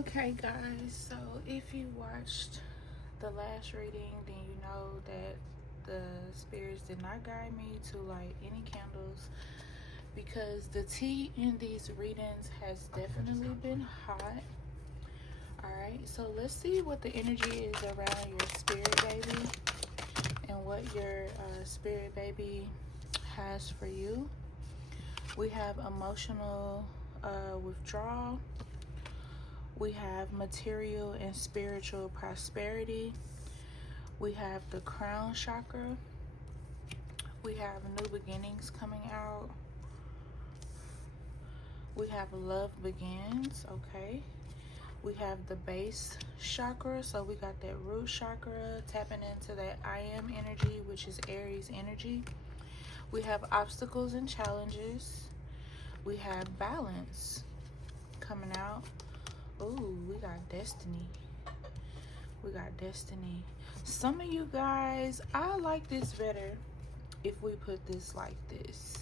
Okay, guys, so if you watched the last reading, then you know that the spirits did not guide me to light any candles because the tea in these readings has definitely been hot. Alright, so let's see what the energy is around your spirit baby and what your spirit baby has for you. We have emotional withdrawal. We have material and spiritual prosperity. We have the crown chakra. We have new beginnings coming out. We have love begins, okay. We have the base chakra, so we got that root chakra tapping into that I am energy, which is Aries energy. We have obstacles and challenges. We have balance coming out. Ooh, we got destiny. We got destiny. Some of you guys, I like this better if we put this like this,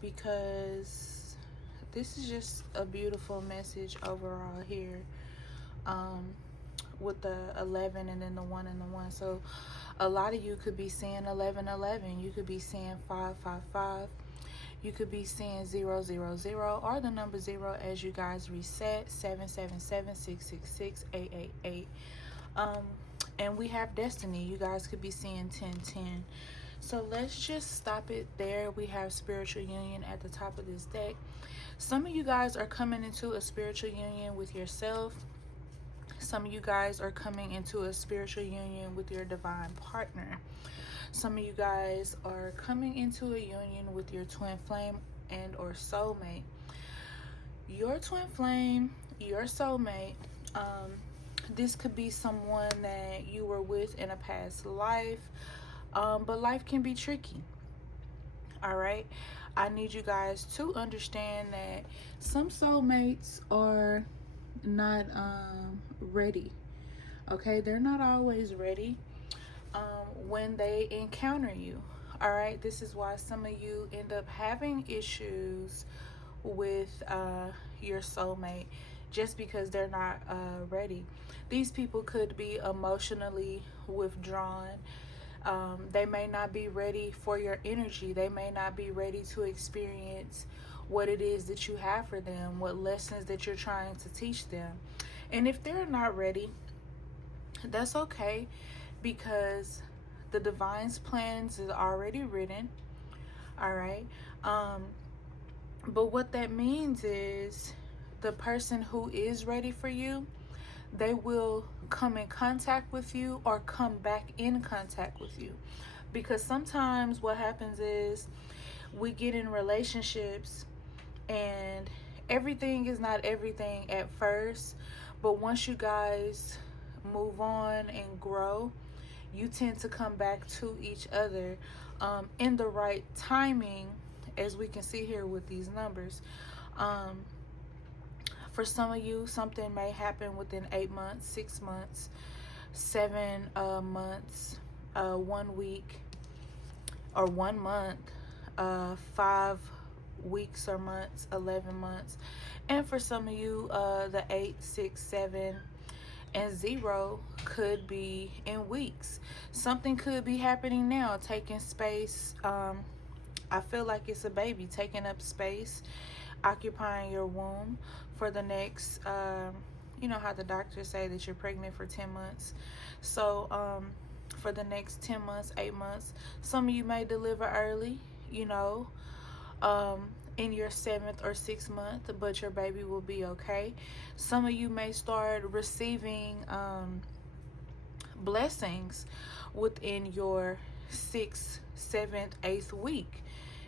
because this is just a beautiful message overall here, with the 11 and then the 1 and the 1. So a lot of you could be seeing 1111. You could be seeing 555. You could be seeing 000 or the number 0 as you guys reset, 777, 666, 888. And we have destiny. You guys could be seeing 1010. So let's just stop it there. We have spiritual union at the top of this deck. Some of you guys are coming into a spiritual union with yourself. Some of you guys are coming into a spiritual union with your divine partner. Some of you guys are coming into a union with your twin flame and or soulmate. Your twin flame, your soulmate, this could be someone that you were with in a past life, but life can be tricky. All right, I need you guys to understand that some soulmates are not ready. Okay, they're not always ready when they encounter you. All right, this is why some of you end up having issues with your soulmate, just because they're not ready. These people could be emotionally withdrawn. They may not be ready for your energy. They may not be ready to experience what it is that you have for them, what lessons that you're trying to teach them. And if they're not ready, that's okay, because the divine's plans is already written. All right. But what that means is the person who is ready for you, they will come in contact with you or come back in contact with you. Because sometimes what happens is we get in relationships and everything is not everything at first, but once you guys move on and grow, you tend to come back to each other in the right timing, as we can see here with these numbers. For some of you, something may happen within 8 months, 6 months, 7 months, 1 week, or 1 month, 5 weeks or months, 11 months. And for some of you, the 8, 6, 7, and 0 could be in weeks. Something could be happening now, taking space. I feel like it's a baby taking up space, occupying your womb for the next, you know how the doctors say that you're pregnant for 10 months. So for the next 10 months, 8 months, some of you may deliver early, you know, in your 7th or 6th month, but your baby will be okay. Some of you may start receiving blessings within your 6th, 7th, 8th week.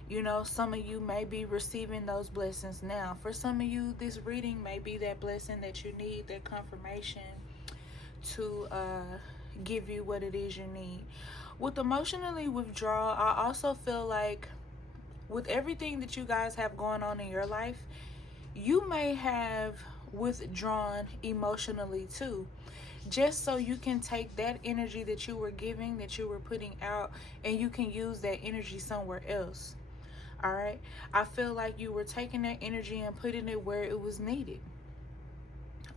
You know, some of you may be receiving those blessings now. For some of you, this reading may be that blessing that you need, that confirmation to give you what it is you need. With emotionally withdrawal, I also feel like with everything that you guys have going on in your life, you may have withdrawn emotionally too, just so you can take that energy that you were giving, that you were putting out, and you can use that energy somewhere else. All right, I feel like you were taking that energy and putting it where it was needed.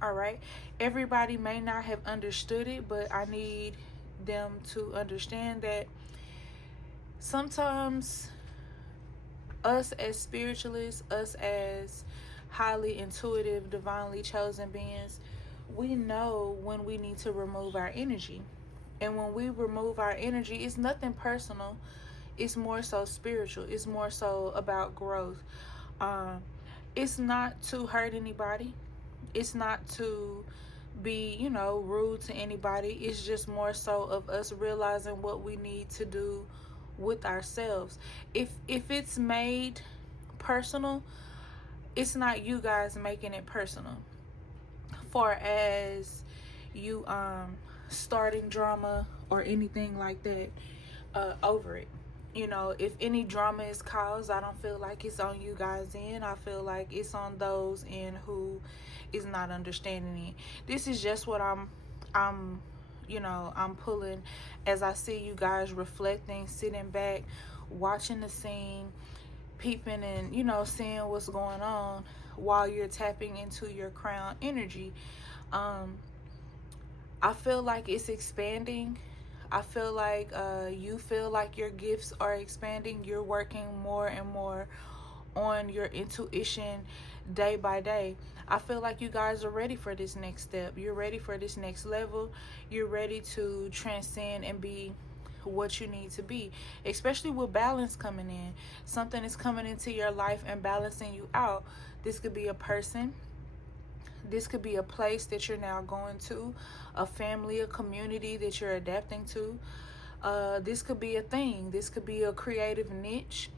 All right. Everybody may not have understood it, but I need them to understand that sometimes us as spiritualists, us as highly intuitive, divinely chosen beings, we know when we need to remove our energy. And when we remove our energy, it's nothing personal. It's more so spiritual. It's more so about growth. Um, it's not to hurt anybody. It's not to be, rude to anybody. It's just more so of us realizing what we need to do with ourselves. If it's made personal, it's not you guys making it personal. Far as you starting drama or anything like that over it. If any drama is caused, I don't feel like it's on you guys end. I feel like it's on those in who is not understanding it. This is just what I'm pulling as I see you guys reflecting, sitting back, watching the scene, peeping and, seeing what's going on while you're tapping into your crown energy. I feel like it's expanding. I feel like you feel like your gifts are expanding. You're working more and more on your intuition day by day. I feel like you guys are ready for this next step. You're ready for this next level. You're ready to transcend and be what you need to be, especially with balance coming in. Something is coming into your life and balancing you out. This could be a person. This could be a place that you're now going to, a family, a community that you're adapting to. This could be a thing. This could be a creative niche.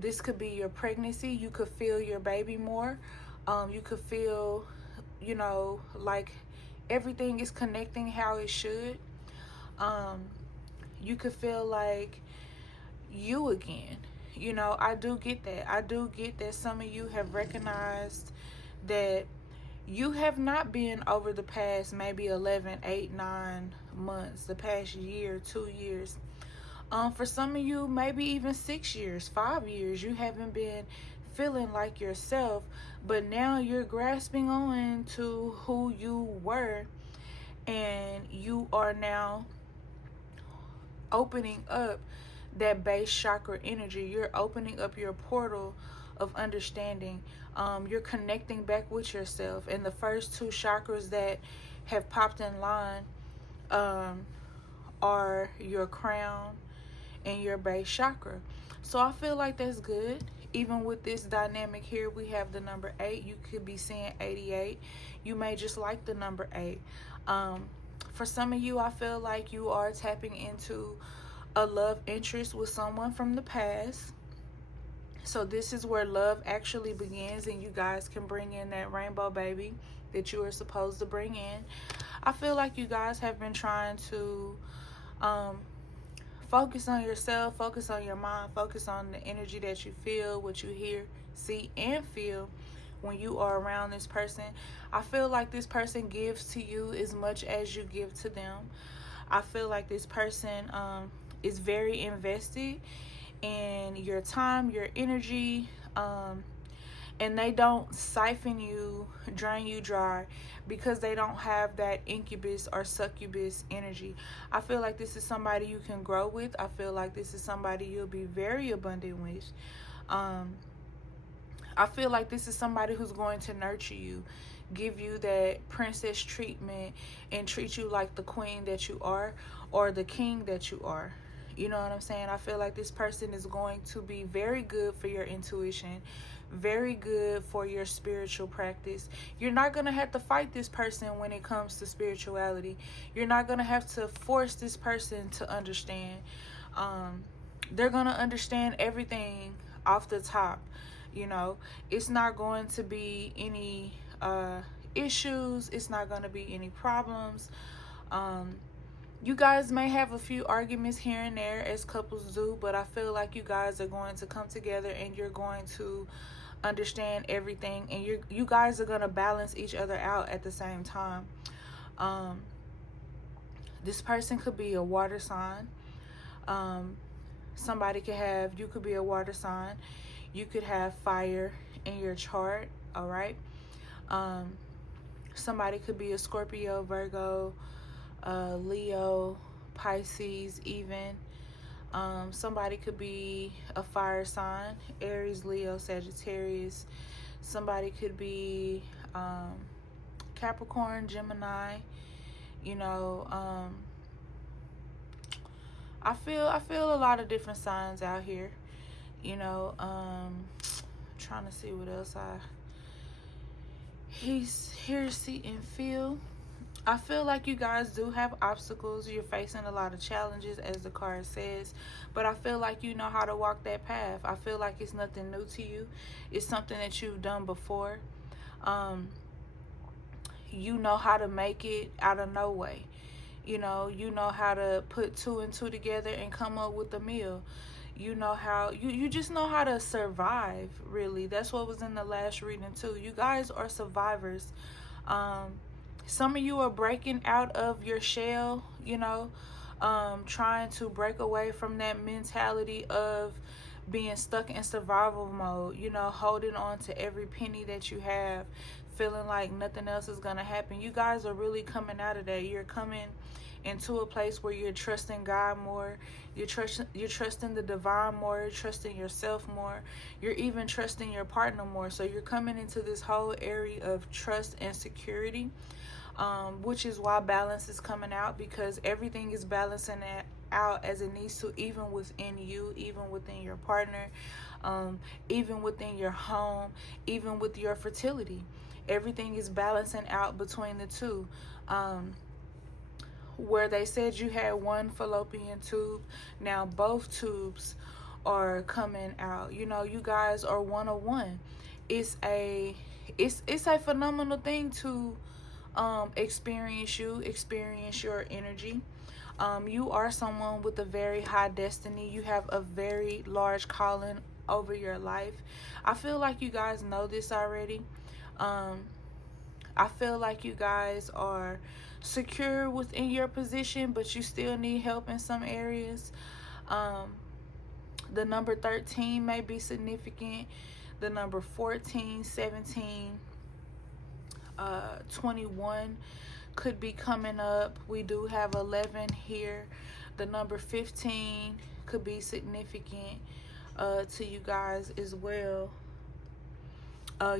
This could be your pregnancy. You could feel your baby more. You could feel, like everything is connecting how it should. You could feel like you again. I do get that. I do get that some of you have recognized that you have not been over the past maybe 11, 8, 9 months, the past year, 2 years. For some of you, maybe even 6 years, 5 years, you haven't been feeling like yourself, but now you're grasping on to who you were, and you are now opening up that base chakra energy. You're opening up your portal of understanding. You're connecting back with yourself, and the first two chakras that have popped in line are your crown and your base chakra. So I feel like that's good. Even with this dynamic here, we have the number 8. You could be seeing 88. You may just like the number 8. For some of you, I feel like you are tapping into a love interest with someone from the past. So this is where love actually begins, and you guys can bring in that rainbow baby that you are supposed to bring in. I feel like you guys have been trying to focus on yourself, focus on your mind, focus on the energy that you feel, what you hear, see, and feel when you are around this person. I feel like this person gives to you as much as you give to them. I feel like this person is very invested in your time, your energy, and they don't siphon you, drain you dry, because they don't have that incubus or succubus energy. I feel like this is somebody you can grow with. I feel like this is somebody you'll be very abundant with. I feel like this is somebody who's going to nurture you, give you that princess treatment, and treat you like the queen that you are, or the king that you are. You know what I'm saying? I feel like this person is going to be very good for your intuition, very good for your spiritual practice. You're not going to have to fight this person when it comes to spirituality. You're not going to have to force this person to understand. They're going to understand everything off the top. It's not going to be any issues. It's not going to be any problems. You guys may have a few arguments here and there, as couples do, but I feel like you guys are going to come together and you're going to understand everything, and you guys are going to balance each other out at the same time. This person could be a water sign. You could be a water sign. You could have fire in your chart, all right? Somebody could be a Scorpio, Virgo, Leo, Pisces even. Somebody could be a fire sign, Aries, Leo, Sagittarius. Somebody could be Capricorn, Gemini. You know, I feel a lot of different signs out here. You know, trying to see what else he's here to see and feel. I feel like you guys do have obstacles. You're facing a lot of challenges, as the card says, but I feel like you know how to walk that path. I feel like it's nothing new to you. It's something that you've done before. You know how to make it out of no way. You know how to put 2 and 2 together and come up with a meal. You know how, you just know how to survive, really. That's what was in the last reading too. You guys are survivors. Some of you are breaking out of your shell, you know, trying to break away from that mentality of being stuck in survival mode, you know, holding on to every penny that you have, feeling like nothing else is going to happen. You guys are really coming out of that. You're coming into a place where you're trusting God more. You're trusting the divine more. You're trusting yourself more. You're even trusting your partner more. So you're coming into this whole area of trust and security, which is why balance is coming out, because everything is balancing out as it needs to, even within you, even within your partner, even within your home, even with your fertility. Everything is balancing out between the two. Where they said you had one fallopian tube, now both tubes are coming out. You know, you guys are 101. It's a phenomenal thing to experience your energy. You are someone with a very high destiny. You have a very large calling over your life. I feel like you guys know this already. I feel like you guys are secure within your position, but you still need help in some areas. The number 13 may be significant. The number 14, 17, 21 could be coming up. We do have 11 here. The number 15 could be significant to you guys as well.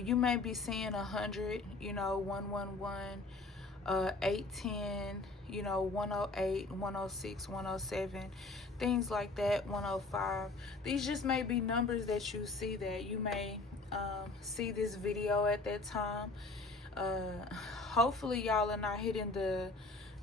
You may be seeing 100, you know, 111, 810, you know, 108, 106, 107, things like that, 105. These just may be numbers that you see, that you may see this video at that time. Hopefully y'all are not hitting the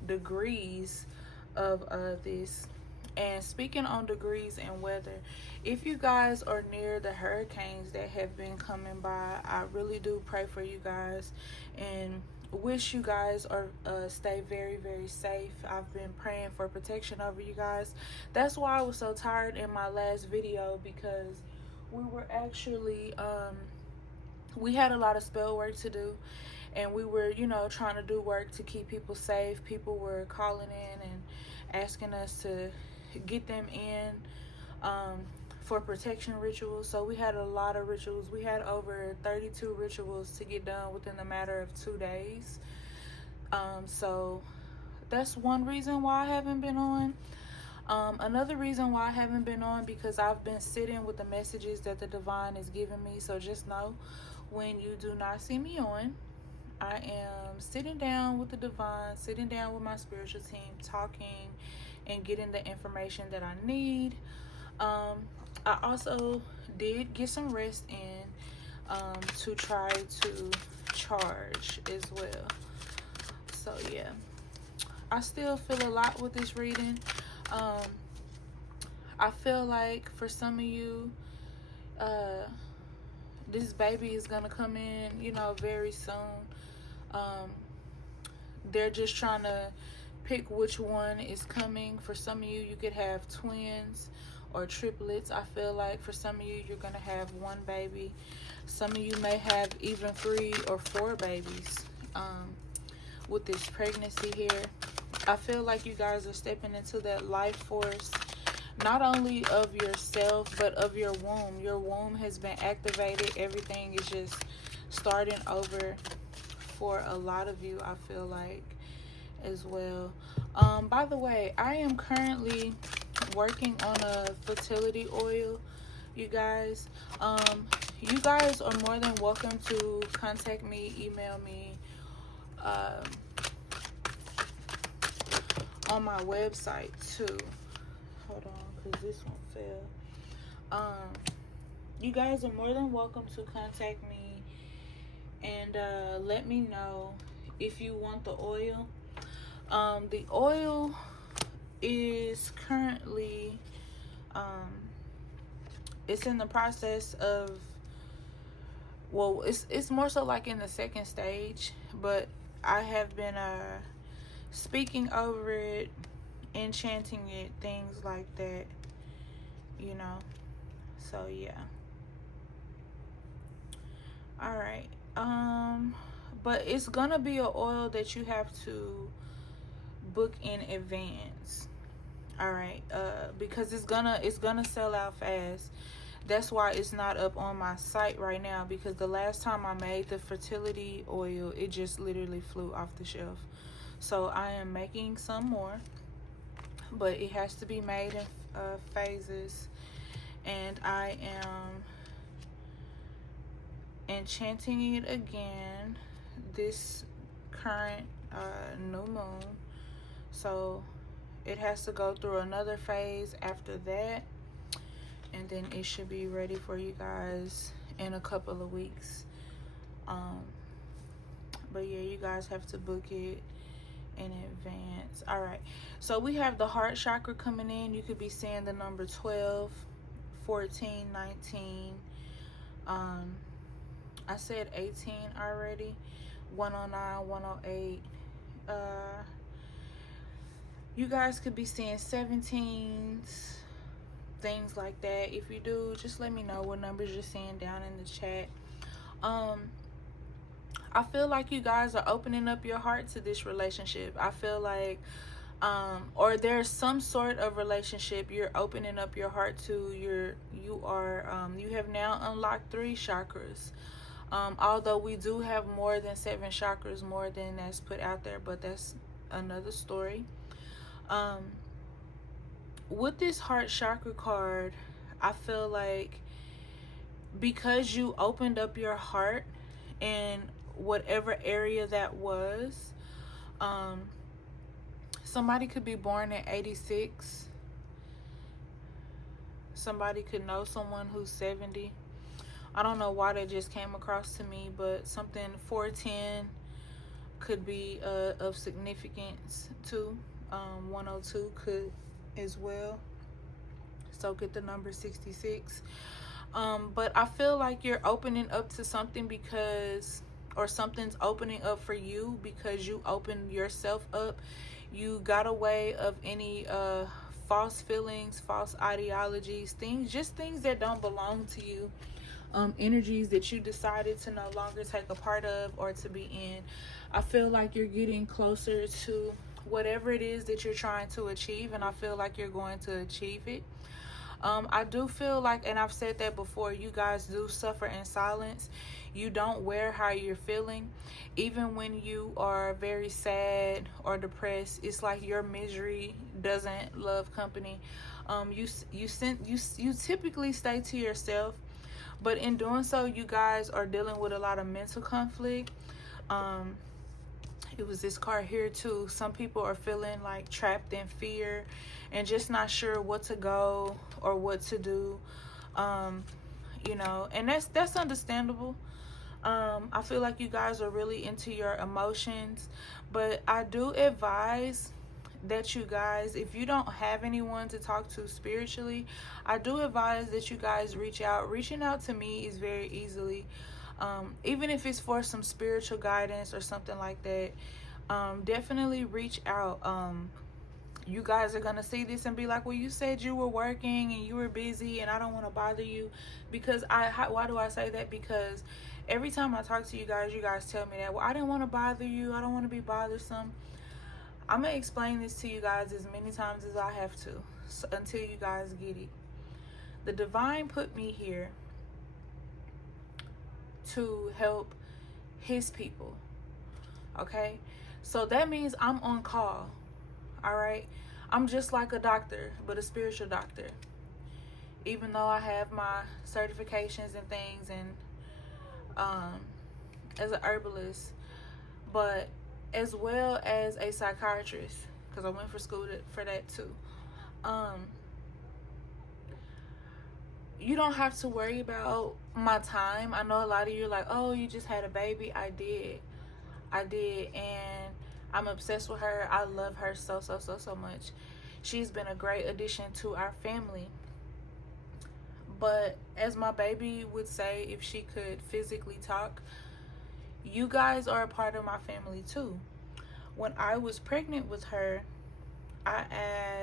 degrees of this. And speaking on degrees and weather, if you guys are near the hurricanes that have been coming by, I really do pray for you guys and wish you guys are stay very, very safe. I've been praying for protection over you guys. That's why I was so tired in my last video, because we were actually we had a lot of spell work to do, and we were, you know, trying to do work to keep people safe. People were calling in and asking us to get them in for protection rituals. So we had a lot of rituals. We had over 32 rituals to get done within a matter of 2 days. So that's one reason why I haven't been on. Another reason why I haven't been on, because I've been sitting with the messages that the divine is giving me. So just know, when you do not see me on, I am sitting down with the divine, sitting down with my spiritual team, talking and getting the information that I need. I also did get some rest in to try to charge as well. So yeah, I still feel a lot with this reading. I feel like for some of you, this baby is gonna come in, you know, very soon. They're just trying to pick which one is coming. For some of you, you could have twins or triplets. I feel like for some of you, you're gonna have one baby. Some of you may have even 3 or 4 babies with this pregnancy here. I feel like you guys are stepping into that life force, not only of yourself, but of your womb. Your womb has been activated. Everything is just starting over for a lot of you, I feel like, as well. By the way, I am currently working on a fertility oil, you guys. You guys are more than welcome to contact me, email me, on my website too. Hold on, because this one fell. You guys are more than welcome to contact me and let me know if you want the oil. The oil is currently it's in the process of, well, it's more so like in the second stage, but I have been speaking over it, enchanting it, things like that, you know. So yeah. All right. But it's gonna be an oil that you have to book in advance. All right. Because it's gonna sell out fast. That's why it's not up on my site right now, because the last time I made the fertility oil, it just literally flew off the shelf. So I am making some more, but it has to be made in phases, and I am enchanting it again this current new moon. So it has to go through another phase after that, and then it should be ready for you guys in a couple of weeks. But yeah, you guys have to book it in advance. All right, so we have the heart chakra coming in. You could be seeing the number 12, 14, 19. I said 18 already. 109, 108. You guys could be seeing 17s, things like that. If you do, just let me know what numbers you're seeing down in the chat. I feel like you guys are opening up your heart to this relationship. I feel like or there's some sort of relationship you're opening up your heart to. You have now unlocked 3 chakras. Although we do have more than 7 chakras, more than that's put out there, but that's another story. With this heart chakra card, I feel like because you opened up your heart in whatever area that was, somebody could be born in 86. Somebody could know someone who's 70. I don't know why that just came across to me, but something 410 could be of significance too. 102 could as well. So get the number 66. But I feel like you're opening up to something because, or something's opening up for you because you opened yourself up. You got away of any false feelings, false ideologies, things that don't belong to you. Energies that you decided to no longer take a part of or to be in. I feel like you're getting closer to whatever it is that you're trying to achieve, and I feel like you're going to achieve it. I do feel like, and I've said that before, you guys do suffer in silence. You don't wear how you're feeling. Even when you are very sad or depressed, it's like your misery doesn't love company. You typically stay to yourself, but in doing so, you guys are dealing with a lot of mental conflict. It was this card here too. Some people are feeling like trapped in fear and just not sure what to go or what to do. You know, and that's understandable. I feel like you guys are really into your emotions, but I do advise that you guys, if you don't have anyone to talk to spiritually, I do advise that you guys reach out. Reaching out to me is very easily, even if it's for some spiritual guidance or something like that. Definitely reach out. You guys are gonna see this and be like, well, you said you were working and you were busy and I don't want to bother you. Because why do I say that? Because every time I talk to you guys tell me that, well, I didn't want to bother you, I don't want to be bothersome. I'm gonna explain this to you guys as many times as I have to, until you guys get it. The divine put me here to help his people. Okay? So that means I'm on call. All right? I'm just like a doctor, but a spiritual doctor. Even though I have my certifications and things, and as an herbalist, but as well as a psychiatrist, because I went for school for that too. You don't have to worry about my time. I know a lot of you are like, oh, you just had a baby. I did, and I'm obsessed with her. I love her so much. She's been a great addition to our family. But as my baby would say, if she could physically talk, you guys are a part of my family too. When I was pregnant with her, I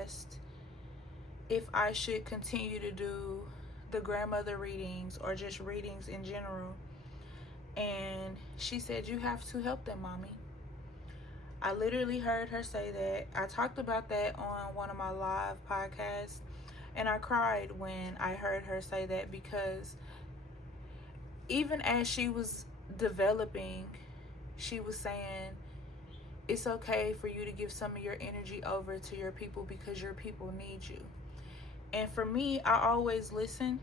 asked if I should continue to do the grandmother readings or just readings in general. And she said, you have to help them, mommy. I literally heard her say that. I talked about that on one of my live podcasts, and I cried when I heard her say that, because even as she was developing, she was saying, it's okay for you to give some of your energy over to your people because your people need you. And for me, I always listen.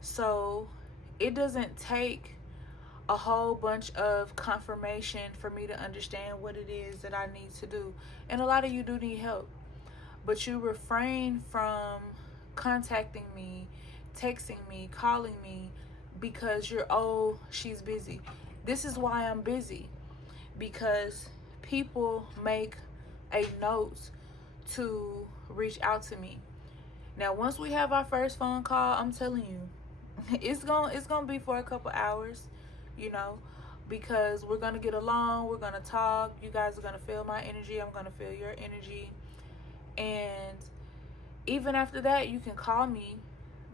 So it doesn't take a whole bunch of confirmation for me to understand what it is that I need to do. And a lot of you do need help, but you refrain from contacting me, texting me, calling me, because you're, oh, she's busy. This is why I'm busy, because people make a note to reach out to me. Now, once we have our first phone call, I'm telling you, it's gonna be for a couple hours, you know, because we're gonna get along, we're gonna talk, you guys are gonna feel my energy, I'm gonna feel your energy. And even after that, you can call me,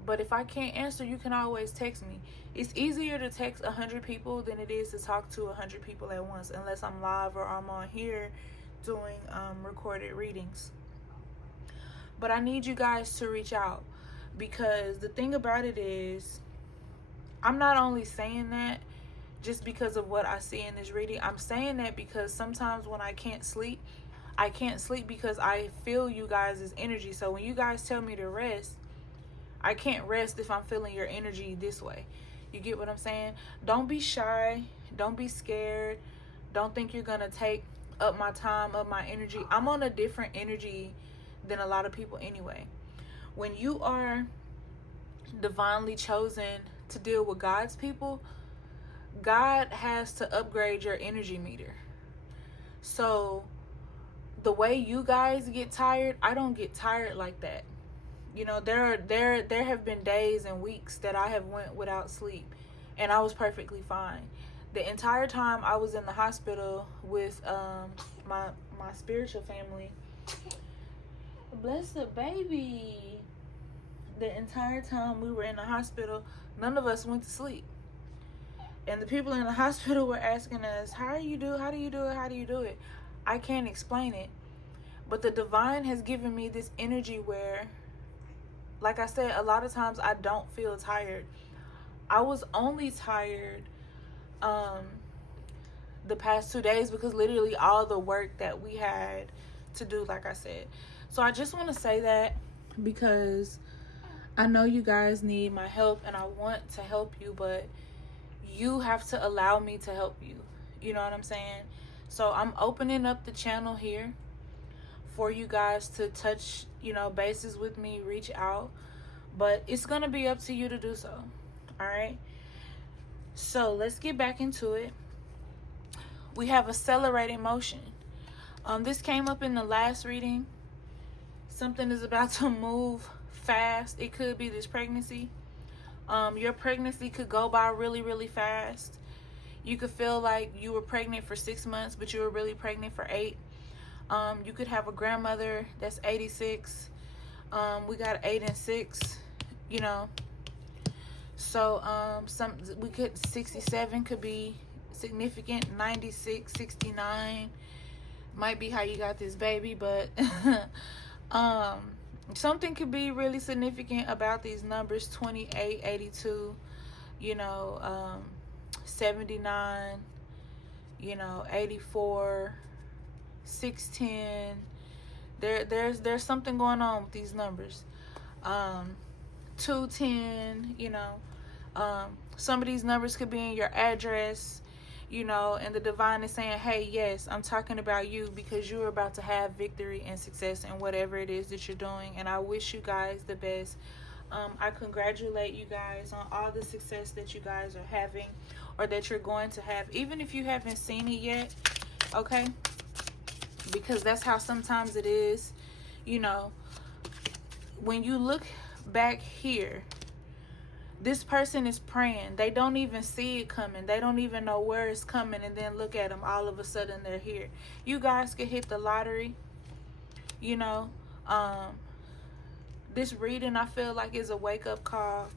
but if I can't answer, you can always text me. It's easier to text 100 people than it is to talk to 100 people at once, unless I'm live or I'm on here doing recorded readings. But I need you guys to reach out, because the thing about it is, I'm not only saying that just because of what I see in this reading. I'm saying that because sometimes when I can't sleep because I feel you guys' energy. So when you guys tell me to rest, I can't rest if I'm feeling your energy this way. You get what I'm saying? Don't be shy. Don't be scared. Don't think you're going to take up my time, up my energy. I'm on a different energy than a lot of people anyway. When you are divinely chosen to deal with God's people, God has to upgrade your energy meter. So the way you guys get tired, I don't get tired like that. You know, there have been days and weeks that I have went without sleep, and I was perfectly fine. The entire time I was in the hospital with my spiritual family. Bless the baby. The entire time we were in the hospital, none of us went to sleep. And the people in the hospital were asking us, how do you do it? I can't explain it. But the divine has given me this energy where, like I said, a lot of times I don't feel tired. I was only tired the past 2 days because literally all the work that we had to do, like I said. So I just want to say that because I know you guys need my help and I want to help you, but you have to allow me to help you. You know what I'm saying? So I'm opening up the channel here for you guys to touch, bases with me, reach out. But it's going to be up to you to do so. All right? So let's get back into it. We have accelerating motion. This came up in the last reading. Something is about to move fast. It could be this pregnancy. Your pregnancy could go by really, really fast. You could feel like you were pregnant for 6 months, but you were really pregnant for 8. You could have a grandmother that's 86. We got 8 and 6, So we could 67 could be significant. 96, 69 might be how you got this baby, but something could be really significant about these numbers. 28, 82, 79, you know, 84, 610. There's something going on with these numbers. 210, you know. Some of these numbers could be in your address, you know, and the divine is saying, hey, yes, I'm talking about you, because you're about to have victory and success in whatever it is that you're doing. And I wish you guys the best. I congratulate you guys on all the success that you guys are having, or that you're going to have, even if you haven't seen it yet, okay? Because that's how sometimes it is, you know. When you look back here, this person is praying. They don't even see it coming. They don't even know where it's coming. And then look at them. All of a sudden, they're here. You guys could hit the lottery. You know, this reading, I feel like, is a wake-up call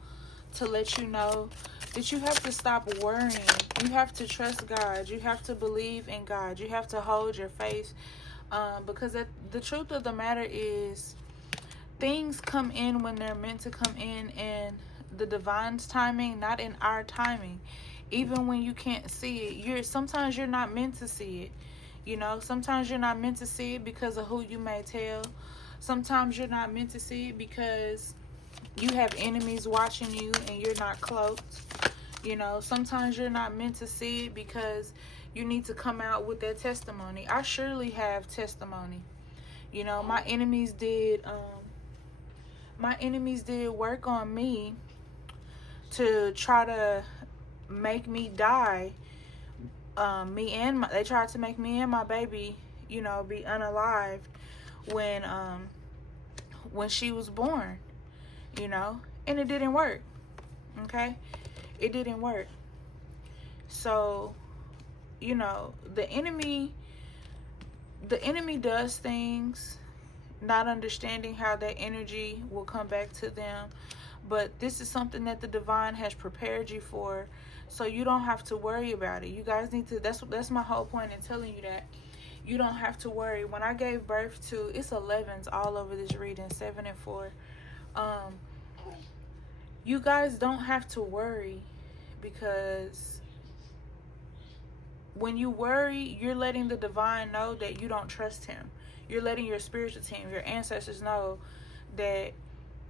to let you know that you have to stop worrying. You have to trust God. You have to believe in God. You have to hold your faith. Because the truth of the matter is, things come in when they're meant to come in the divine's timing, not in our timing. Even when you can't see it, sometimes you're not meant to see it. You know, sometimes you're not meant to see it because of who you may tell. Sometimes you're not meant to see it because you have enemies watching you and you're not cloaked. You know, sometimes you're not meant to see it because you need to come out with that testimony. I surely have testimony. You know, my enemies did work on me to try to make me die. They tried to make me and my baby, you know, be unalived when she was born, you know, and it didn't work. Okay, it didn't work. So, you know, the enemy does things, not understanding how that energy will come back to them. But this is something that the divine has prepared you for, so you don't have to worry about it. You guys need to, that's my whole point in telling you that. You don't have to worry. When I gave birth to, it's 11s all over this reading, 7 and 4. You guys don't have to worry, because when you worry, you're letting the divine know that you don't trust him. You're letting your spiritual team, your ancestors, know that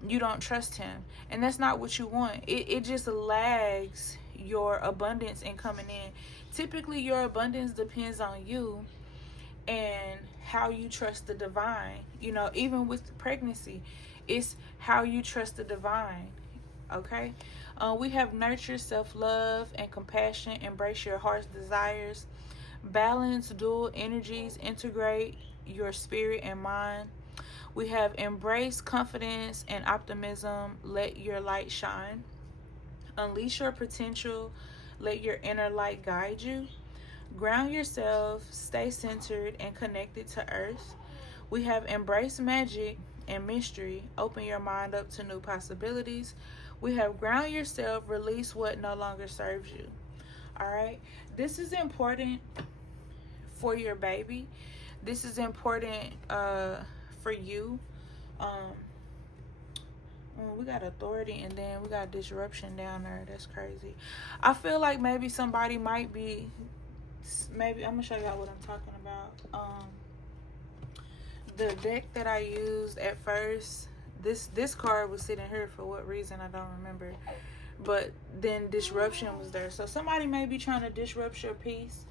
you don't trust him. And that's not what you want. It just lags your abundance in coming in. Typically, your abundance depends on you and how you trust the divine. You know, even with pregnancy, it's how you trust the divine. Okay? We have nurture, self-love, and compassion. Embrace your heart's desires. Balance dual energies. Integrate your spirit and mind. We have embrace confidence and optimism. Let your light shine. Unleash your potential. Let your inner light guide you. Ground yourself. Stay centered and connected to earth. We have embrace magic and mystery. Open your mind up to new possibilities. We have ground yourself. Release what no longer serves you. All right. This is important for your baby. This is important for you. We got authority, and then we got disruption down there. That's crazy. I feel like maybe somebody might be, maybe I'm gonna show y'all what I'm talking about. The deck that I used at first, this card was sitting here for what reason I don't remember, but then disruption was there. So somebody may be trying to disrupt your peace,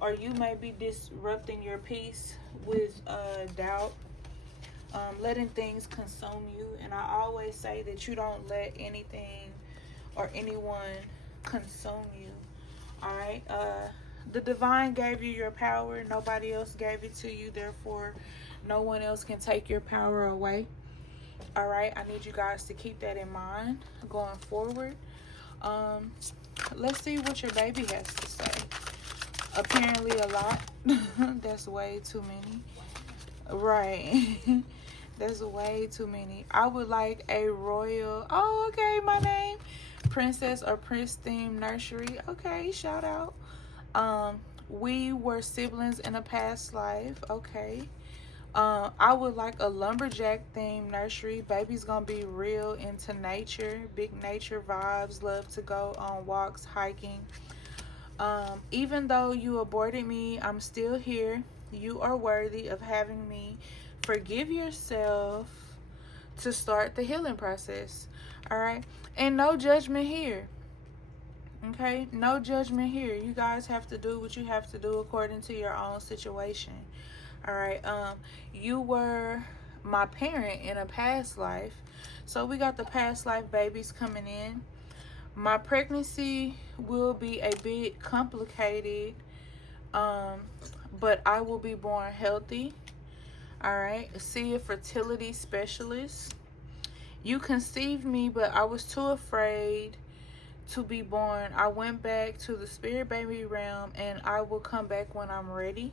or you may be disrupting your peace with doubt, letting things consume you. And I always say that you don't let anything or anyone consume you. All right. The divine gave you your power. Nobody else gave it to you. Therefore, no one else can take your power away. All right. I need you guys to keep that in mind going forward. Let's see what your baby has to say. Apparently a lot. That's way too many. Right. That's way too many. I would like a royal, oh, okay, my name, princess or prince themed nursery. Okay, shout out. We were siblings in a past life. Okay. I would like a lumberjack themed nursery. Baby's gonna be real into nature, big nature vibes, love to go on walks, hiking. Even though you aborted me, I'm still here. You are worthy of having me. Forgive yourself to start the healing process. All right. And no judgment here. Okay, no judgment here. You guys have to do what you have to do according to your own situation. All right. You were my parent in a past life, so we got the past life babies coming in. My pregnancy will be a bit complicated, but I will be born healthy. All right. See a fertility specialist. You conceived me, but I was too afraid to be born. I went back to the spirit baby realm, and I will come back when I'm ready.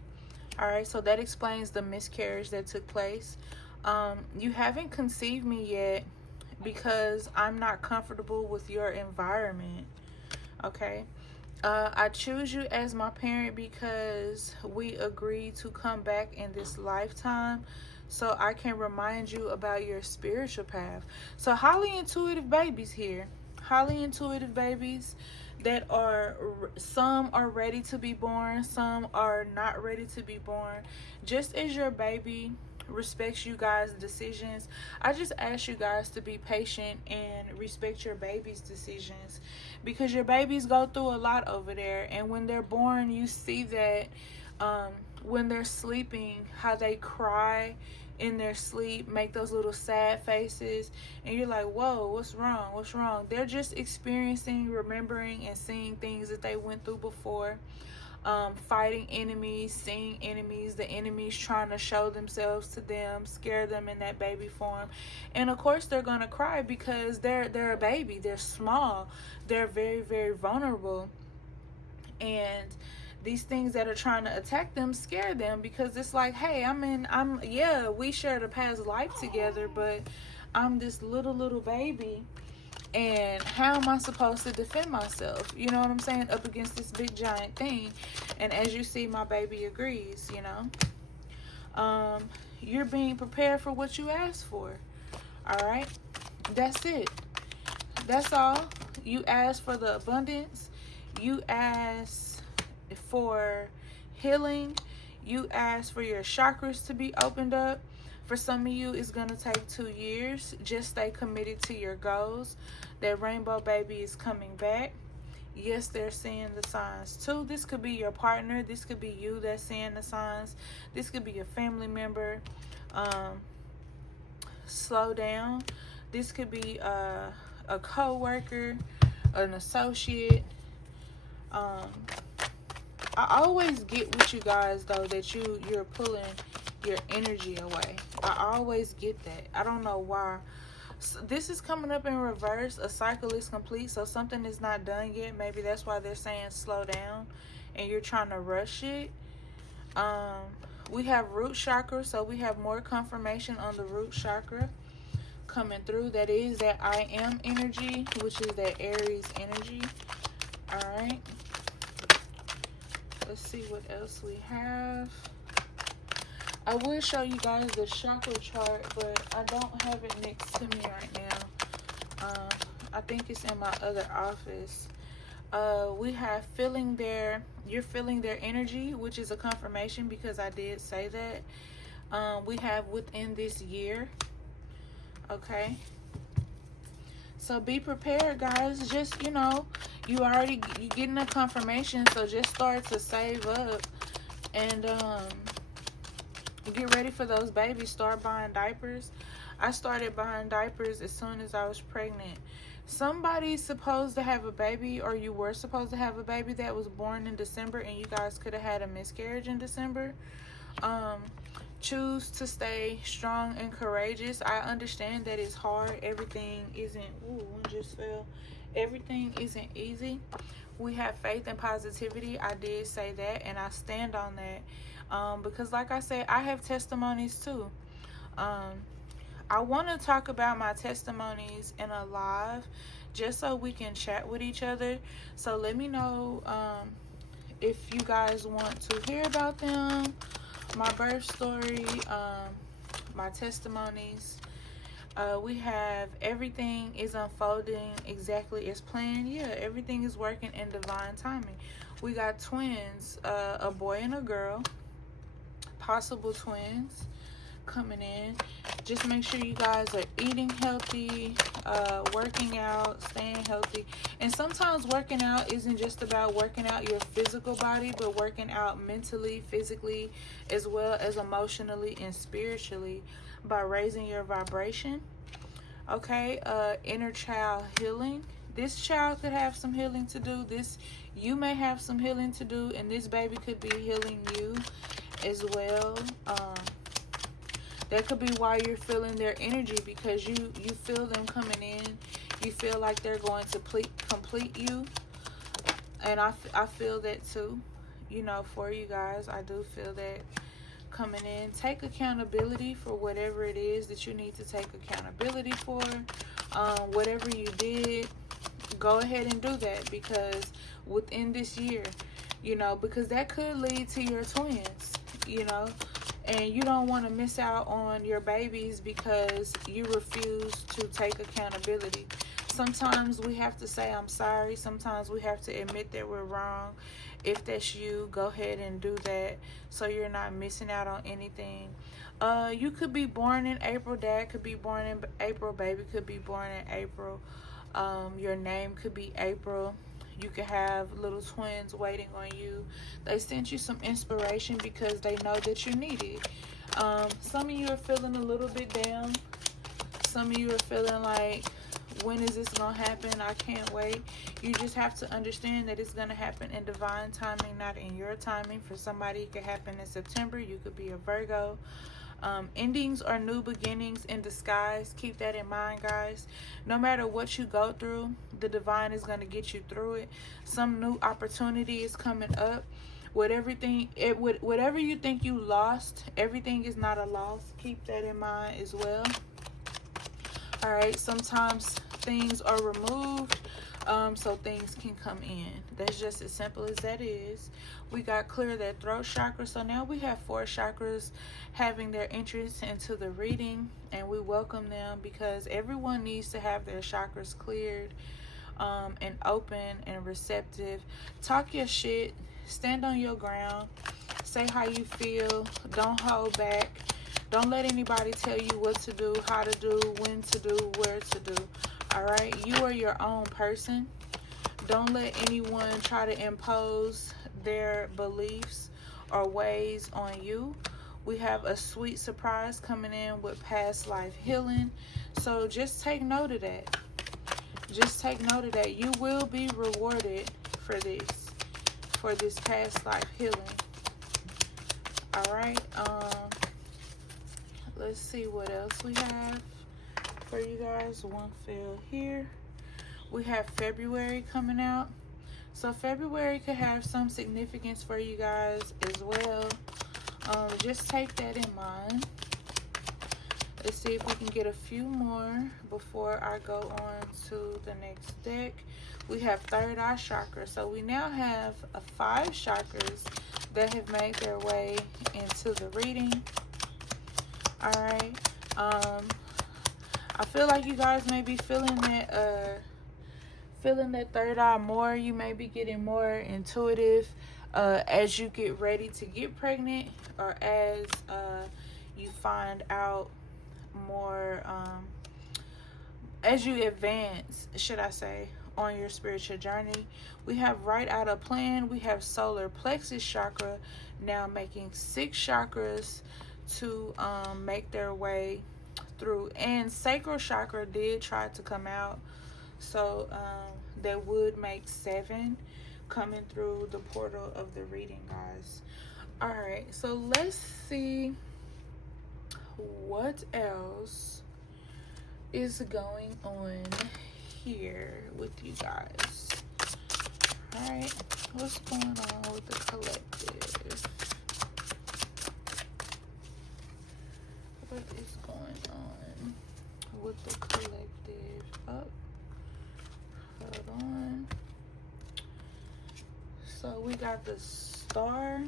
All right, so that explains the miscarriage that took place. You haven't conceived me yet because I'm not comfortable with your environment. Okay. I choose you as my parent because we agreed to come back in this lifetime so I can remind you about your spiritual path. So highly intuitive babies here. Highly intuitive babies that are, some are ready to be born, some are not ready to be born. Just as your baby respects you guys' decisions, I just ask you guys to be patient and respect your baby's decisions, because your babies go through a lot over there, and when they're born, you see that when they're sleeping, how they cry in their sleep, make those little sad faces, and you're like, whoa, what's wrong? They're just experiencing, remembering, and seeing things that they went through before. Fighting enemies, seeing enemies, the enemies trying to show themselves to them, scare them in that baby form. And of course they're gonna cry because they're a baby, they're small, they're very, very vulnerable, and these things that are trying to attack them scare them, because it's like, hey, yeah, we shared a past life together, but I'm this little baby, and how am I supposed to defend myself? You know what I'm saying? Up against this big giant thing. And as you see, my baby agrees, you know. You're being prepared for what you asked for. All right? That's it. That's all. You asked for the abundance. You asked for healing. You asked for your chakras to be opened up. For some of you, it's going to take 2 years. Just stay committed to your goals. That rainbow baby is coming back. Yes, they're seeing the signs too. This could be your partner. This could be you that's seeing the signs. This could be a family member. Slow down. This could be a co-worker, an associate. I always get with you guys, though, that you're pulling your energy away. I always get that. I don't know why. So this is coming up in reverse. A cycle is complete, so something is not done yet. Maybe that's why they're saying slow down and you're trying to rush it. We have root chakra, so we have more confirmation on the root chakra coming through. That is that I am energy, which is that Aries energy. All right. Let's see what else we have. I will show you guys the chakra chart, but I don't have it next to me right now. I think it's in my other office. We have you're feeling their energy, which is a confirmation because I did say that. We have within this year. Okay. So be prepared, guys. Just, you're getting a confirmation, so just start to save up and get ready for those babies. Start buying diapers. I started buying diapers as soon as I was pregnant. Somebody's supposed to have a baby, or you were supposed to have a baby that was born in December, and you guys could have had a miscarriage in December. Choose to stay strong and courageous. I understand that it's hard. Everything isn't, one just fell. Everything isn't easy. We have faith and positivity. I did say that, and I stand on that. Because like I said, I have testimonies too. I want to talk about my testimonies in a live, just so we can chat with each other. So let me know if you guys want to hear about them, my birth story, my testimonies. We have everything is unfolding exactly as planned. Yeah, everything is working in divine timing. We got twins, a boy and a girl, possible twins coming in. Just make sure you guys are eating healthy, working out, staying healthy. And sometimes working out isn't just about working out your physical body, but working out mentally, physically, as well as emotionally and spiritually by raising your vibration. Okay, inner child healing. This child could have some healing to do. You may have some healing to do, and this baby could be healing you as well. That could be why you're feeling their energy, because you feel them coming in. You feel like they're going to complete you. And I feel that too, you know, for you guys. I do feel that coming in. Take accountability for whatever it is that you need to take accountability for. Whatever you did, go ahead and do that, because within this year, you know, because that could lead to your twins, you know. And you don't want to miss out on your babies because you refuse to take accountability. Sometimes we have to say, I'm sorry. Sometimes we have to admit that we're wrong. If that's you, go ahead and do that so you're not missing out on anything. You could be born in April. Dad could be born in April. Baby could be born in April. Your name could be April. You could have little twins waiting on you. They sent you some inspiration because they know that you need it. Some of you are feeling a little bit down. Some of you are feeling like, when is this going to happen? I can't wait. You just have to understand that it's going to happen in divine timing, not in your timing. For somebody, it could happen in September. You could be a Virgo. Endings are new beginnings in disguise. Keep that in mind, guys. No matter what you go through, the divine is going to get you through it. Some new opportunity is coming up. Whatever you think you lost, everything is not a loss. Keep that in mind as well. All right, sometimes things are removed so things can come in. That's just as simple as that is. We got clear that throat chakra. So now we have 4 chakras having their entrance into the reading, and we welcome them because everyone needs to have their chakras cleared and open and receptive. Talk your shit. Stand on your ground. Say how you feel. Don't hold back. Don't let anybody tell you what to do, how to do, when to do, where to do. All right? You are your own person. Don't let anyone try to impose their beliefs or ways on you. We have a sweet surprise coming in with past life healing. So just take note of that. Just take note of that. You will be rewarded for this past life healing. All right? Let's see what else we have for you guys. One fell here. We have February coming out. So February could have some significance for you guys as well. Just take that in mind. Let's see if we can get a few more before I go on to the next deck. We have third eye chakra. So we now have 5 chakras that have made their way into the reading. All right. I feel like you guys may be feeling that third eye more. You may be getting more intuitive as you get ready to get pregnant, or as you find out more, as you advance, should I say, on your spiritual journey. We have write out a plan. We have solar plexus chakra now making 6 chakras to make their way through, and sacral chakra did try to come out, so that would make 7 coming through the portal of the reading, guys. All right, so let's see what else is going on here with you guys. All right, what's going on with the collective? What is going on with the collective? Hold on. So we got the Star.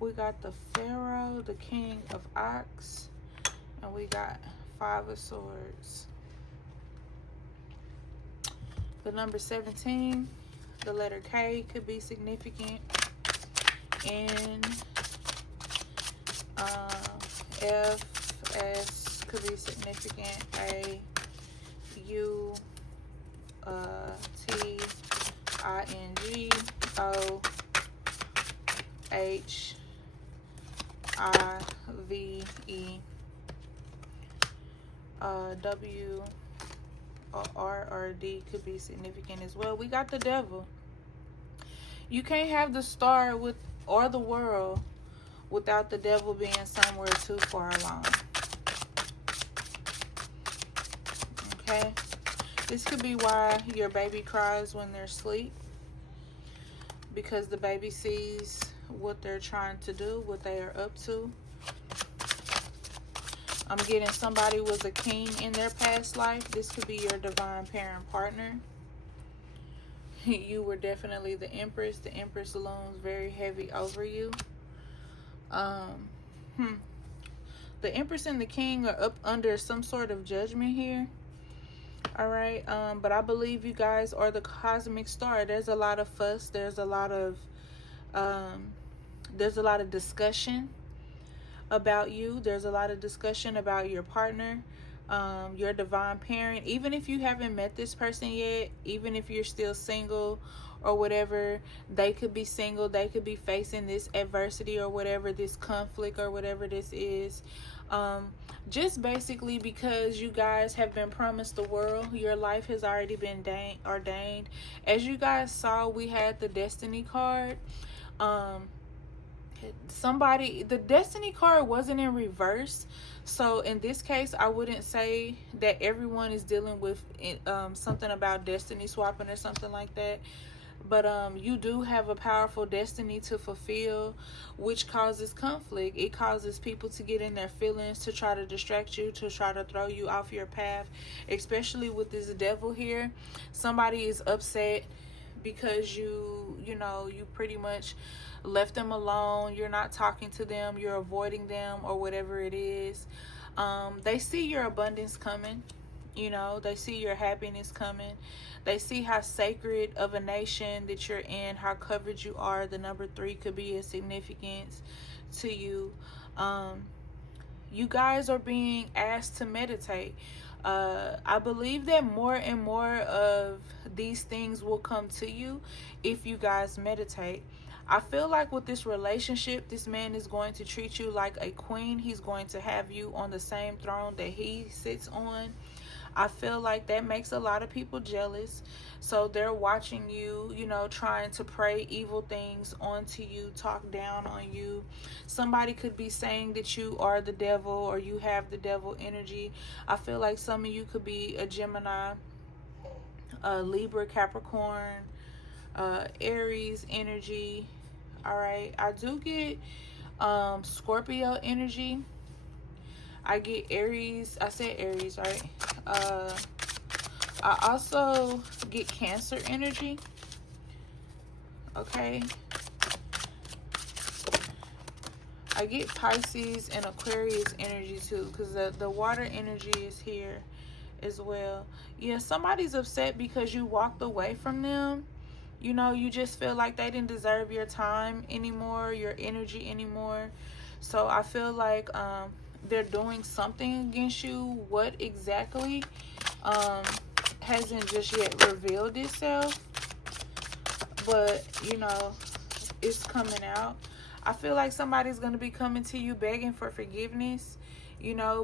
We got the Pharaoh, the King of Ox, and we got 5 of Swords. The number 17, the letter K could be significant. N, F, S could be significant. A, U, T, I, N, G, O, H, I, V, E, W, or R, or D could be significant as well. We got the devil. You can't have the star with or the world without the devil being somewhere too far along. Okay? This could be why your baby cries when they're asleep, because the baby sees what they're trying to do, what they are up to. I'm getting somebody was a king in their past life. This could be your divine parent partner. You were definitely the Empress. The Empress looms very heavy over you. The Empress and the King are up under some sort of judgment here. All right. But I believe you guys are the cosmic star. There's a lot of fuss. There's a lot of discussion about you. There's a lot of discussion about your partner, your divine parent. Even if you haven't met this person yet, even if you're still single or whatever, they could be single, they could be facing this adversity or whatever, this conflict or whatever this is. Just basically because you guys have been promised the world. Your life has already been ordained. As you guys saw, we had the destiny card. The destiny card wasn't in reverse, so in this case I wouldn't say that everyone is dealing with something about destiny swapping or something like that, but you do have a powerful destiny to fulfill, which causes conflict. It causes people to get in their feelings, to try to distract you, to try to throw you off your path, especially with this devil here. Somebody is upset because you pretty much left them alone. You're not talking to them, you're avoiding them, or whatever it is. They see your abundance coming, they see your happiness coming. They see how sacred of a nation that you're in, how covered you are. The number 3 could be a significance to you. You guys are being asked to meditate. I believe that more and more of these things will come to you if you guys meditate. I feel like with this relationship, this man is going to treat you like a queen. He's going to have you on the same throne that he sits on. I feel like that makes a lot of people jealous. So they're watching you, trying to pray evil things onto you, talk down on you. Somebody could be saying that you are the devil or you have the devil energy. I feel like some of you could be a Gemini, Libra, Capricorn, Aries energy. All right. I do get Scorpio energy. I get Aries. I said Aries, right? I also get Cancer energy. Okay. I get Pisces and Aquarius energy too, because the water energy is here as well. Yeah, somebody's upset because you walked away from them. You just feel like they didn't deserve your time anymore, your energy anymore. So I feel like they're doing something against you. What exactly hasn't just yet revealed itself, but it's coming out. I feel like somebody's going to be coming to you begging for forgiveness,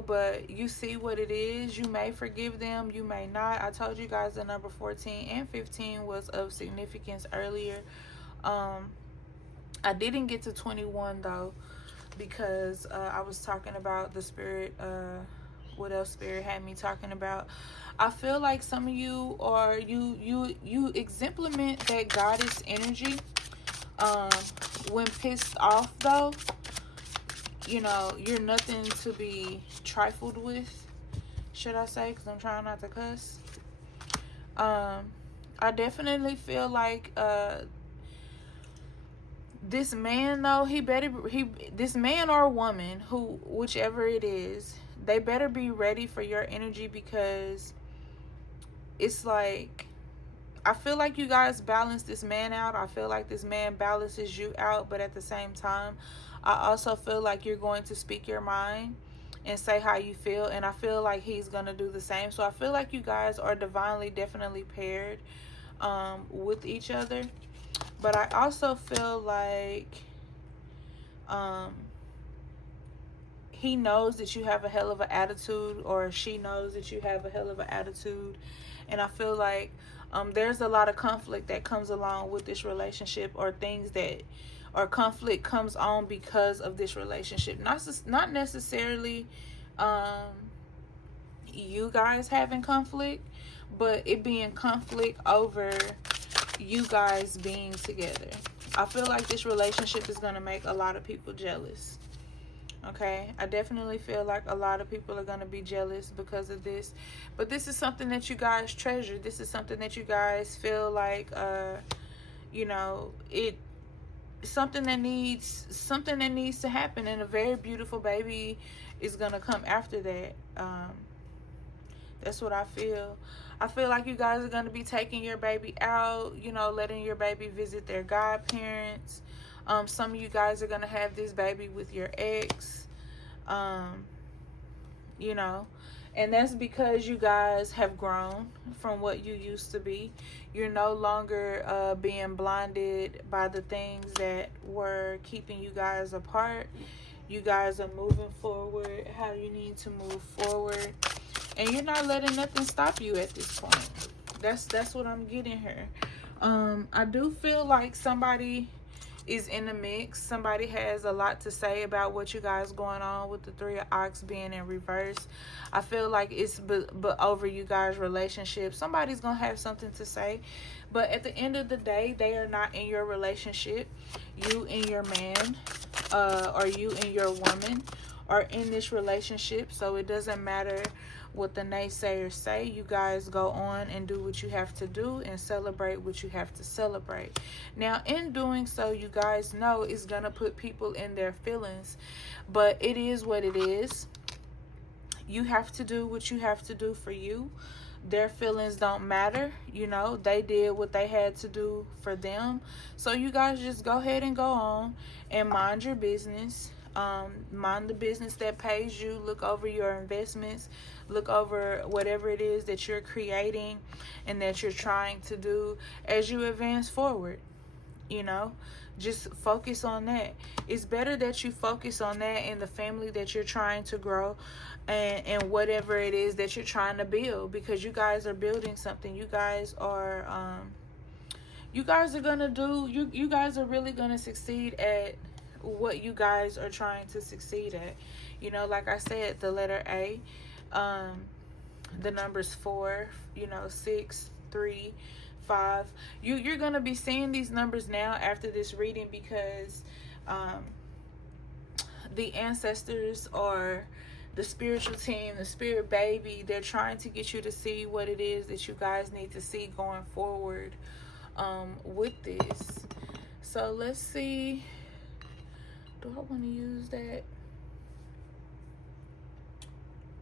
but you see what it is. You may forgive them, you may not. I told you guys the number 14 and 15 was of significance earlier. I didn't get to 21 though, because I was talking about the spirit, what else spirit had me talking about. I feel like some of you are, you exempliment that goddess energy. When pissed off though, you're nothing to be trifled with, should I say, because I'm trying not to cuss. I definitely feel like this man though, this man or woman, whichever it is, they better be ready for your energy, because it's like I feel like you guys balance this man out. I feel like this man balances you out, but at the same time, I also feel like you're going to speak your mind and say how you feel, and I feel like he's going to do the same. So I feel like you guys are divinely, definitely paired with each other. But I also feel like he knows that you have a hell of an attitude, or she knows that you have a hell of an attitude. And I feel like there's a lot of conflict that comes along with this relationship, or things that, or conflict comes on because of this relationship. Not necessarily you guys having conflict, but it being conflict over you guys being together. I feel like this relationship is going to make a lot of people jealous. Okay, I definitely feel like a lot of people are going to be jealous because of this. But this is something that you guys treasure. This is something that you guys feel like, you know, something that needs to happen. And a very beautiful baby is going to come after that. That's what I feel. I feel like you guys are going to be taking your baby out, you know, letting your baby visit their godparents. Some of you guys are going to have this baby with your ex, you know, and that's because you guys have grown from what you used to be. You're no longer being blinded by the things that were keeping you guys apart. You guys are moving forward how you need to move forward, and you're not letting nothing stop you at this point. That's what I'm getting here. I do feel like somebody is in the mix. Somebody has a lot to say about what you guys going on with the Three of Ox being in reverse. I feel like it's but over you guys' relationship. Somebody's gonna have something to say, but at the end of the day, they are not in your relationship. You and your man, or you and your woman are in this relationship, so it doesn't matter what the naysayers say. You guys go on and do what you have to do and celebrate what you have to celebrate. Now, in doing so, you guys know it's gonna put people in their feelings, but it is what it is. You have to do what you have to do for you. Their feelings don't matter. You know, they did what they had to do for them. So you guys just go ahead and go on and mind your business. Mind the business that pays you. Look over your investments. Look over whatever it is that you're creating and that you're trying to do as you advance forward. You know, just focus on that. It's better that you focus on that and the family that you're trying to grow, and whatever it is that you're trying to build, because you guys are building something. You guys are gonna do, you guys are really gonna succeed at what you guys are trying to succeed at. You know, like I said, the letter A, the numbers 4, you know, 6, 3, 5. You're gonna be seeing these numbers now after this reading, because the ancestors, or the spiritual team, the spirit baby, they're trying to get you to see what it is that you guys need to see going forward with this. So let's see. Do I want to use that?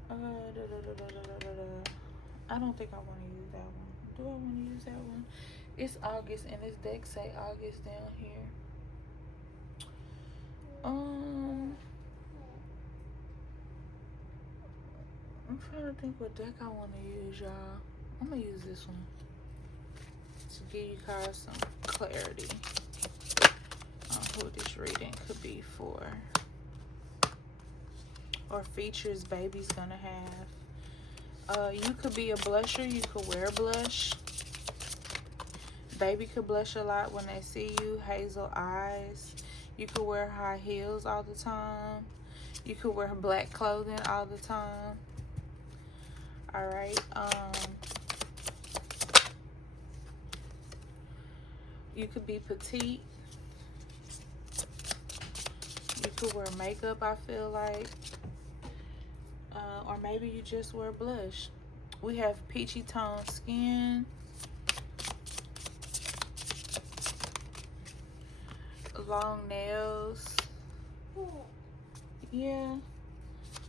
I don't think I want to use that one. Do I want to use that one? It's August, and this deck say August down here. I'm trying to think what deck I want to use, y'all. I'm gonna use this one to give you guys some clarity on who this reading could be for, or features baby's gonna have. You could be a blusher. You could wear blush. Baby could blush a lot when they see you. Hazel eyes. You could wear high heels all the time. You could wear black clothing all the time. All right. You could be petite. You could wear makeup, I feel like. Or maybe you just wear blush. We have peachy toned skin. Long nails. Yeah,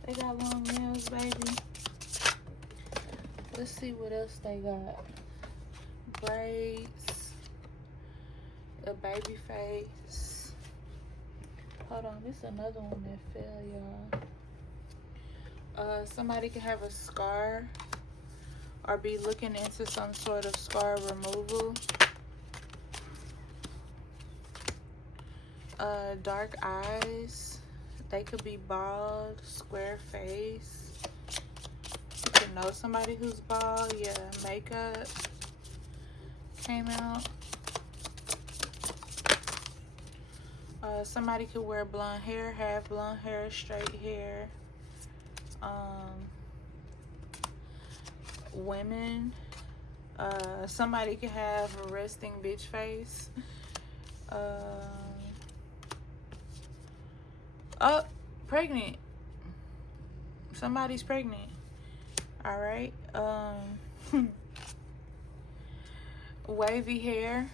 they got long nails, baby. Let's see what else they got. braids, a baby face. Hold on, this is another one that fell, y'all. Somebody could have a scar or be looking into some sort of scar removal. Dark eyes. They could be bald, square face. You could know somebody who's bald. Yeah, makeup came out. Somebody could wear blonde hair, have blonde hair, straight hair. Women. Somebody could have a resting bitch face. Oh, pregnant. Somebody's pregnant. All right. Wavy hair.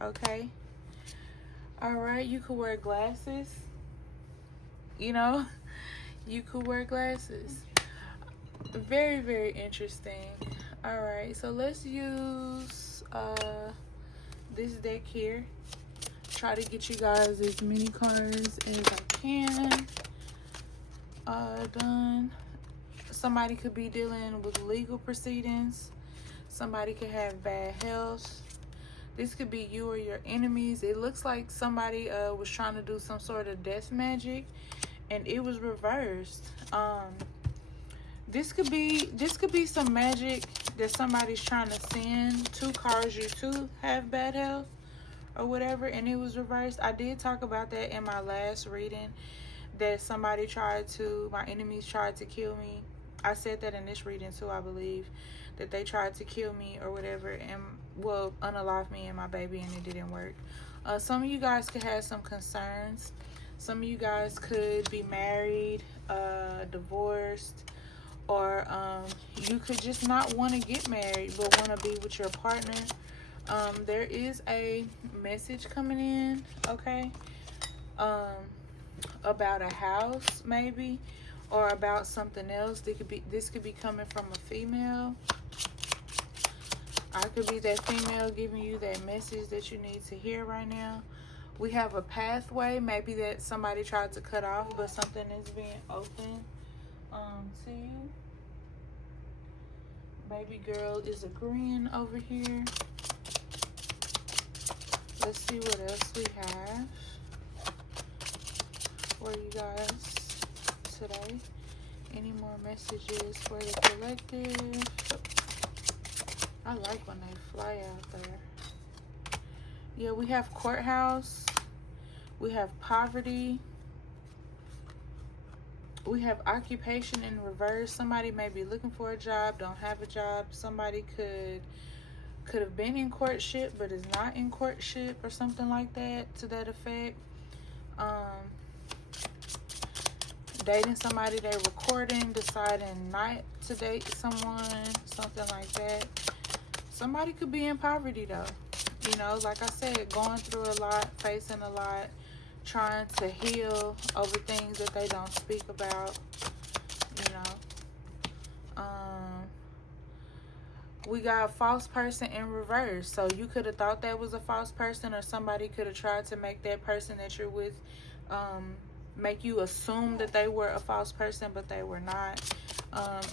Okay. All right. You could wear glasses. You know, you could wear glasses. Very, very interesting. All right. So let's use this deck here. Try to get you guys as many cards as I can done. Somebody could be dealing with legal proceedings. Somebody could have bad health. This could be you or your enemies. It looks like somebody was trying to do some sort of death magic and it was reversed. This could be some magic that somebody's trying to send to cause you to have bad health or whatever, and it was reversed. I did talk about that in my last reading, that somebody my enemies tried to kill me. I said that in this reading too, I believe, that they tried to kill me or whatever, and well, unalive me and my baby, and it didn't work. Some of you guys could have some concerns. Some of you guys could be married, divorced, or you could just not want to get married but want to be with your partner. There is a message coming in, okay, about a house maybe, or about something else. This could be coming from a female. I could be that female giving you that message that you need to hear right now. We have a pathway, maybe that somebody tried to cut off, but something is being open to you. Baby girl is agreeing over here. Let's see what else we have for you guys today. Any more messages for the collective? I like when they fly out there. Yeah, we have courthouse. We have poverty. We have occupation in reverse. Somebody may be looking for a job, don't have a job. Somebody could have been in courtship but is not in courtship or something like that, to that effect. Dating somebody, they're recording, deciding not to date someone, something like that. Somebody could be in poverty though, you know, like I said, going through a lot, facing a lot, trying to heal over things that they don't speak about, you know. We got a false person in reverse. So you could have thought that was a false person, or somebody could have tried to make that person that you're with make you assume that they were a false person, but they were not.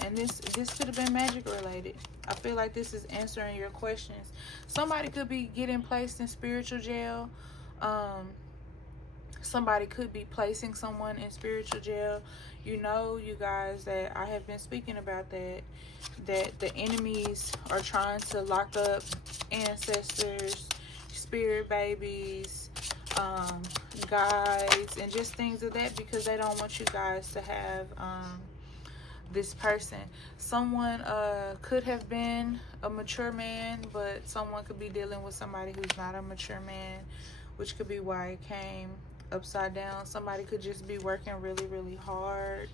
And this could have been magic related. I feel like this is answering your questions. Somebody could be getting placed in spiritual jail. Somebody could be placing someone in spiritual jail. You know, you guys, that I have been speaking about that the enemies are trying to lock up ancestors, spirit babies, guides, and just things of that, because they don't want you guys to have this person. Someone could have been a mature man, but someone could be dealing with somebody who's not a mature man, which could be why it came upside down. Somebody could just be working really, really hard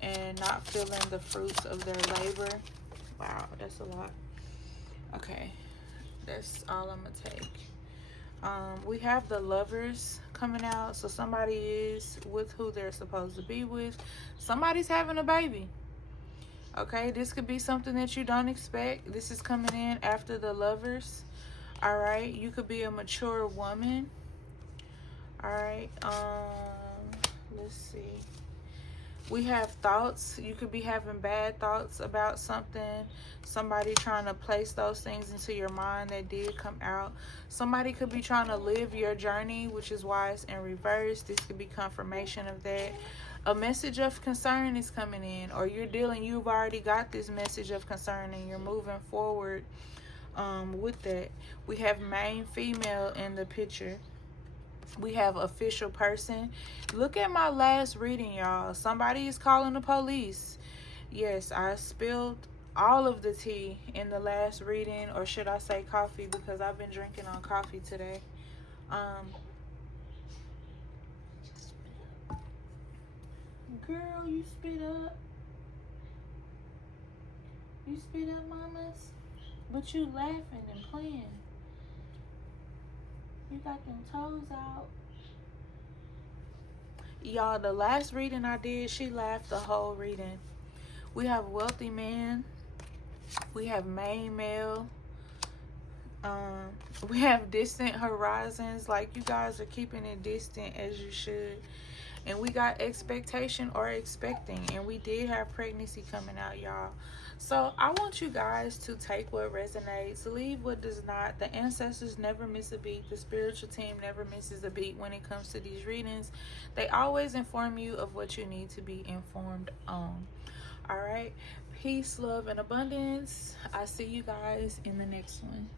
and not feeling the fruits of their labor. Wow, that's a lot. Okay, that's all I'm gonna take. We have the Lovers coming out. So somebody is with who they're supposed to be with. Somebody's having a baby. Okay, this could be something that you don't expect. This is coming in after the Lovers. All right, you could be a mature woman. All right, let's see. We have thoughts. You could be having bad thoughts about something. Somebody trying to place those things into your mind that did come out. Somebody could be trying to live your journey, which is why it's in reverse. This could be confirmation of that. A message of concern is coming in, or you've already got this message of concern and you're moving forward with that. We have main female in the picture. We have official person. Look at my last reading, y'all. Somebody is calling the police. Yes, I spilled all of the tea in the last reading, or should I say coffee, because I've been drinking on coffee today. Girl, you spit up. You spit up, mamas. But you laughing and playing. You got them toes out. Y'all, the last reading I did, she laughed the whole reading. We have wealthy man. We have main male. We have distant horizons. Like, you guys are keeping it distant as you should. And we got expectation or expecting. And we did have pregnancy coming out, y'all. So I want you guys to take what resonates, leave what does not. The ancestors never miss a beat. The spiritual team never misses a beat when it comes to these readings. They always inform you of what you need to be informed on. All right. Peace, love, and abundance. I see you guys in the next one.